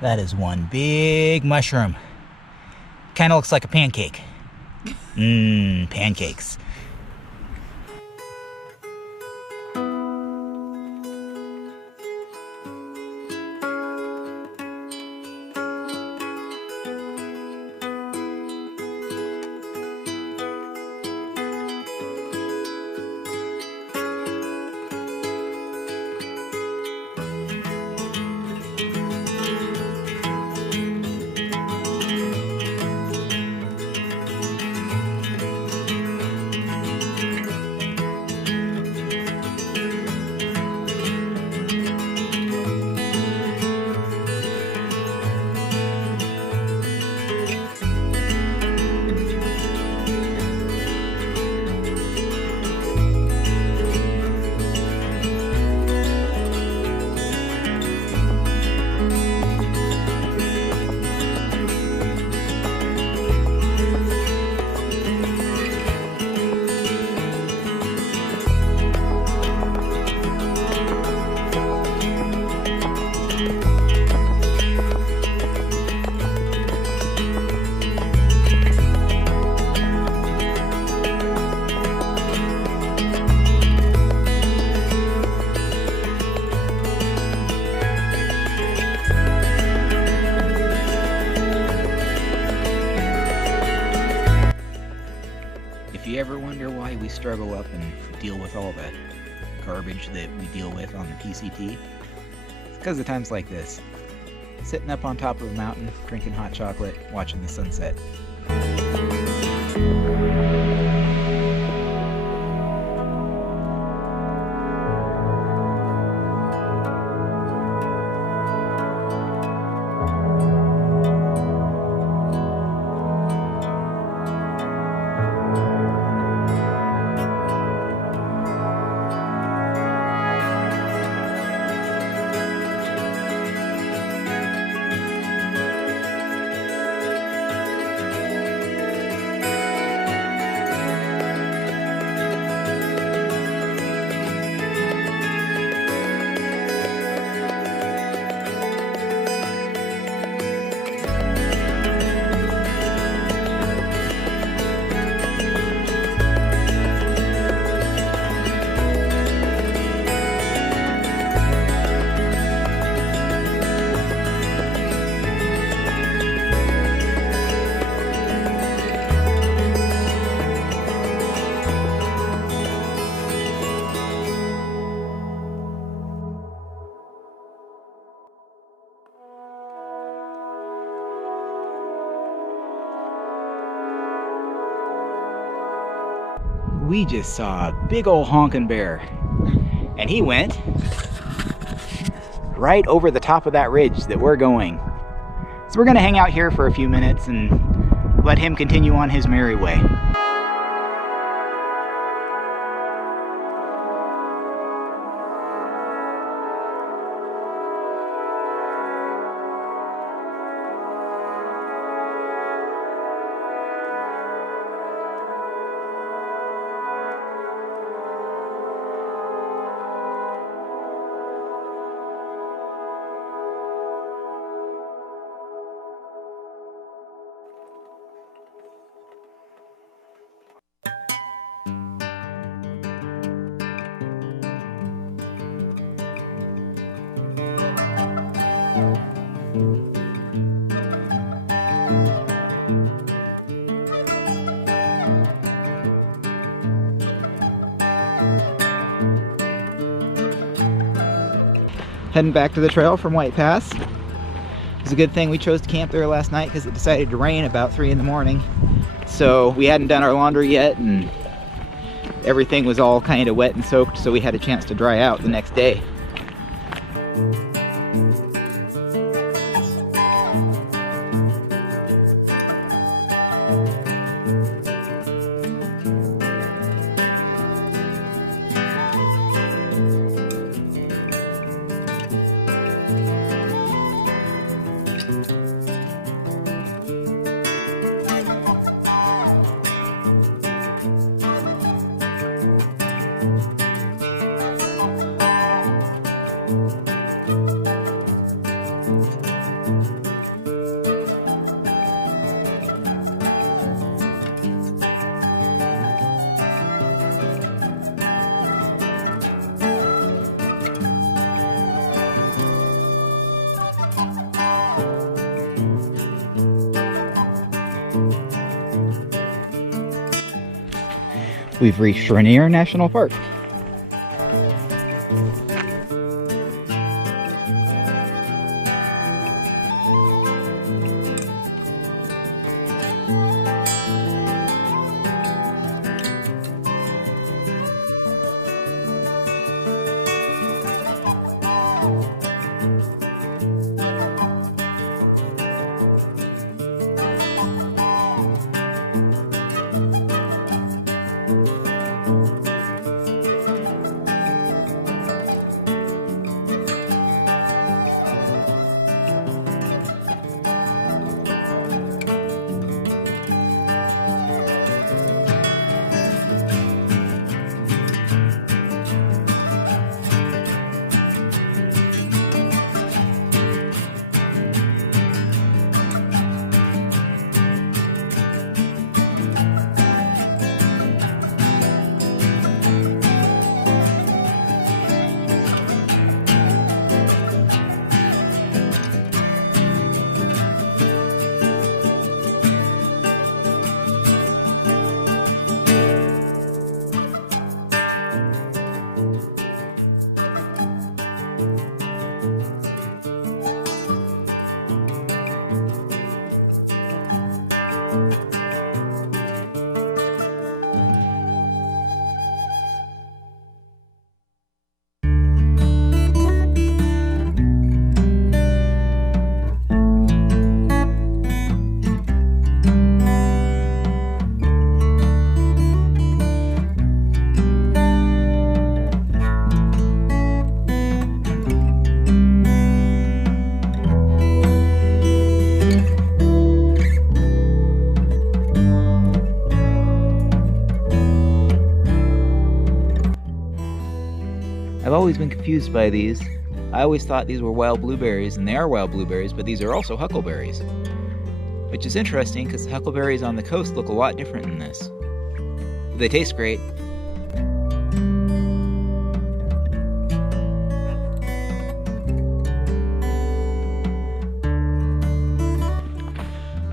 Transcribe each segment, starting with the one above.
That is one big mushroom. Kind of looks like a pancake. Pancakes. If you ever wonder why we struggle up and deal with all the garbage that we deal with on the PCT, it's because of times like this. Sitting up on top of a mountain, drinking hot chocolate, watching the sunset. We just saw a big old honking bear, and he went right over the top of that ridge that we're going. So we're gonna hang out here for a few minutes and let him continue on his merry way. Heading back to the trail from White Pass. It's a good thing we chose to camp there last night because it decided to rain about 3 in the morning. So we hadn't done our laundry yet and everything was all kind of wet and soaked, so we had a chance to dry out the next day. We've reached Rainier National Park. I've always been confused by these. I always thought these were wild blueberries, and they are wild blueberries, but these are also huckleberries. Which is interesting, because huckleberries on the coast look a lot different than this. They taste great.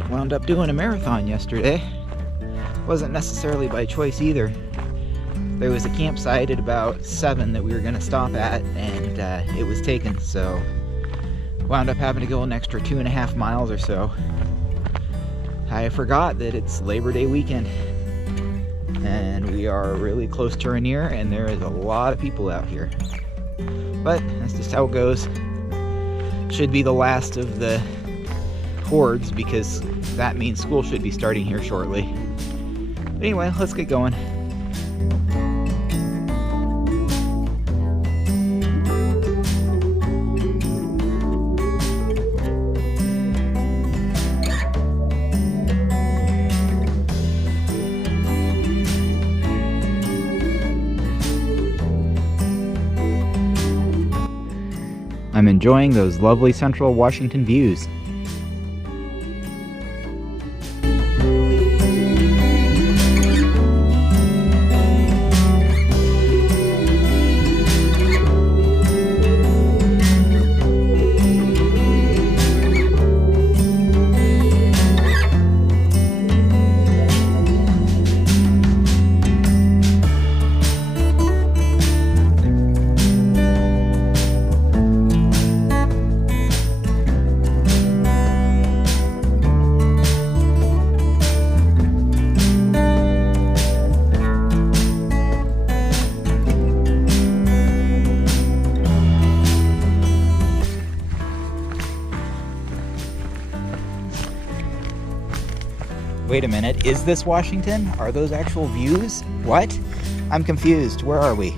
Wound up doing a marathon yesterday. Wasn't necessarily by choice either. There was a campsite at about 7 that we were going to stop at, and it was taken, so wound up having to go an extra 2.5 miles or so. I forgot that it's Labor Day weekend, and we are really close to Rainier, and there is a lot of people out here. But that's just how it goes. Should be the last of the hordes, because that means school should be starting here shortly. But anyway, let's get going. I'm enjoying those lovely central Washington views. Wait a minute, is this Washington? Are those actual views? What? I'm confused. Where are we?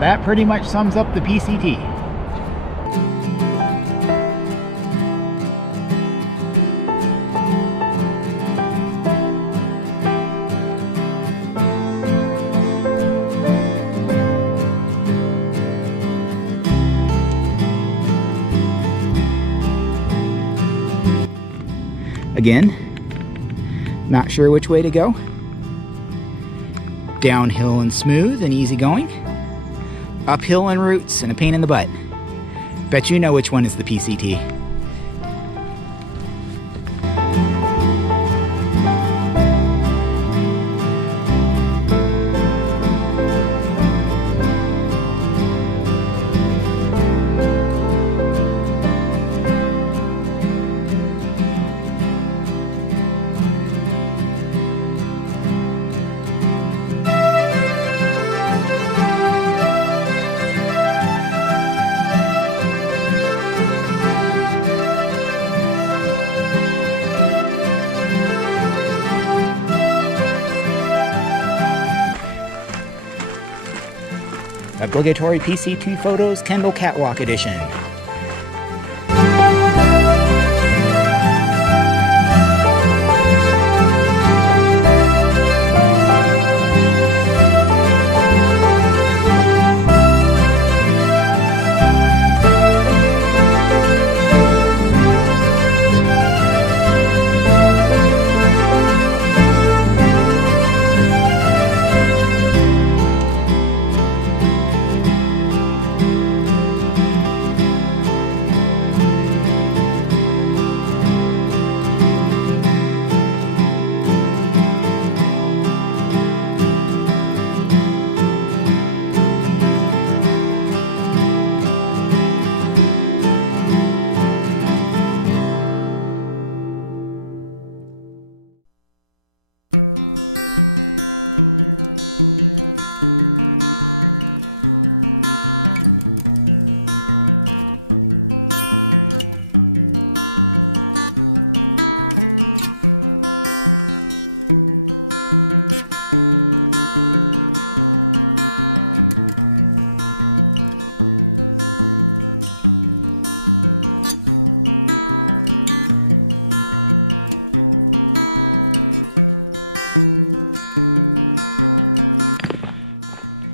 That pretty much sums up the PCT. Again, not sure which way to go. Downhill and smooth and easy going. Uphill and roots and a pain in the butt. Bet you know which one is the PCT. Obligatory PCT photos, Kendall Catwalk Edition.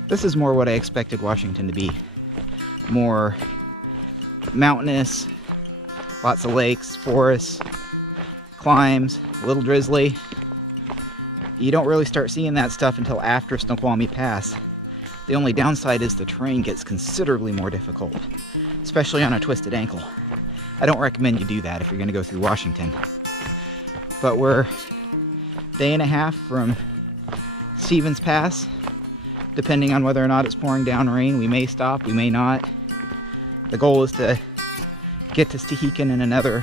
This is more what I expected Washington to be. More mountainous, lots of lakes, forests, climbs, a little drizzly. You don't really start seeing that stuff until after Snoqualmie Pass. The only downside is the terrain gets considerably more difficult, especially on a twisted ankle. I don't recommend you do that if you're going to go through Washington. But we're a day and a half from Stevens Pass. Depending on whether or not it's pouring down rain, we may stop, we may not. The goal is to get to Stehekin in another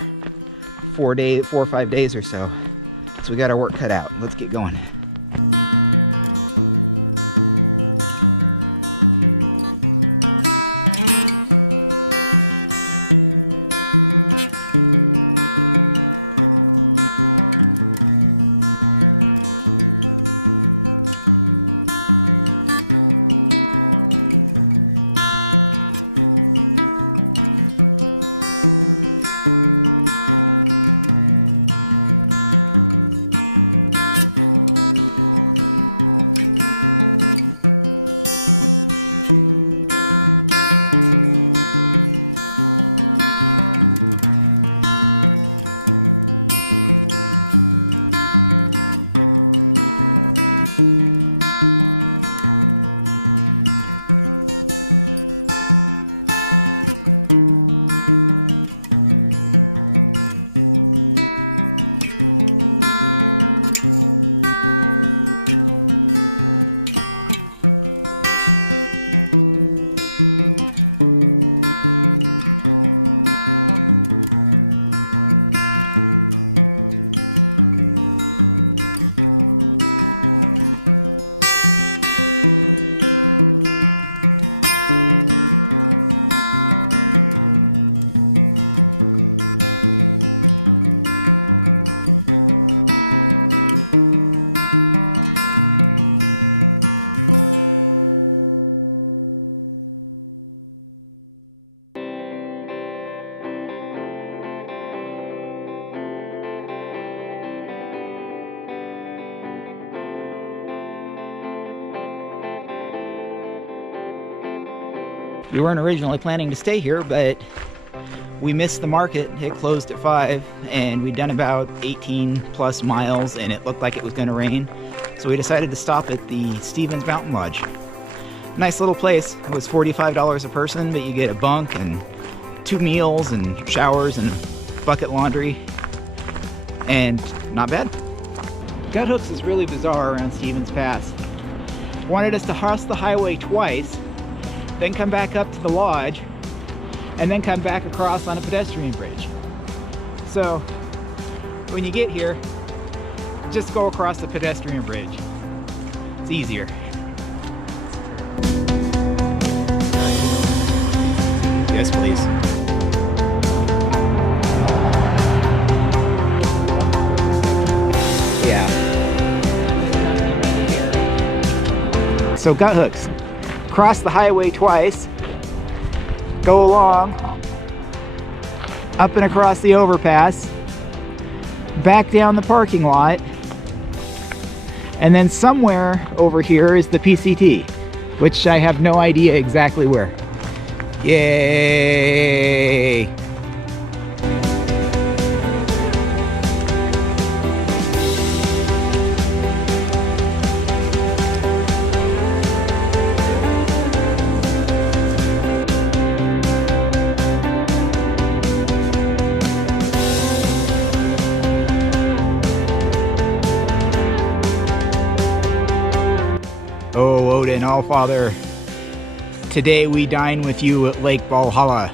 4 or 5 days or so. So we got our work cut out. Let's get going. We weren't originally planning to stay here, but we missed the market. It closed at 5, and we'd done about 18 plus miles, and it looked like it was going to rain. So we decided to stop at the Stevens Mountain Lodge. Nice little place. It was $45 a person, but you get a bunk and 2 meals and showers and bucket laundry, and not bad. Gut hooks is really bizarre around Stevens Pass. Wanted us to cross the highway twice, then come back up to the lodge, and then come back across on a pedestrian bridge. So when you get here, just go across the pedestrian bridge. It's easier. Yes, please. Yeah. So gut hooks. Cross the highway twice. Go along. Up and across the overpass. Back down the parking lot. And then somewhere over here is the PCT, which I have no idea exactly where. Yay! Oh, Odin, Allfather, today we dine with you at Lake Valhalla.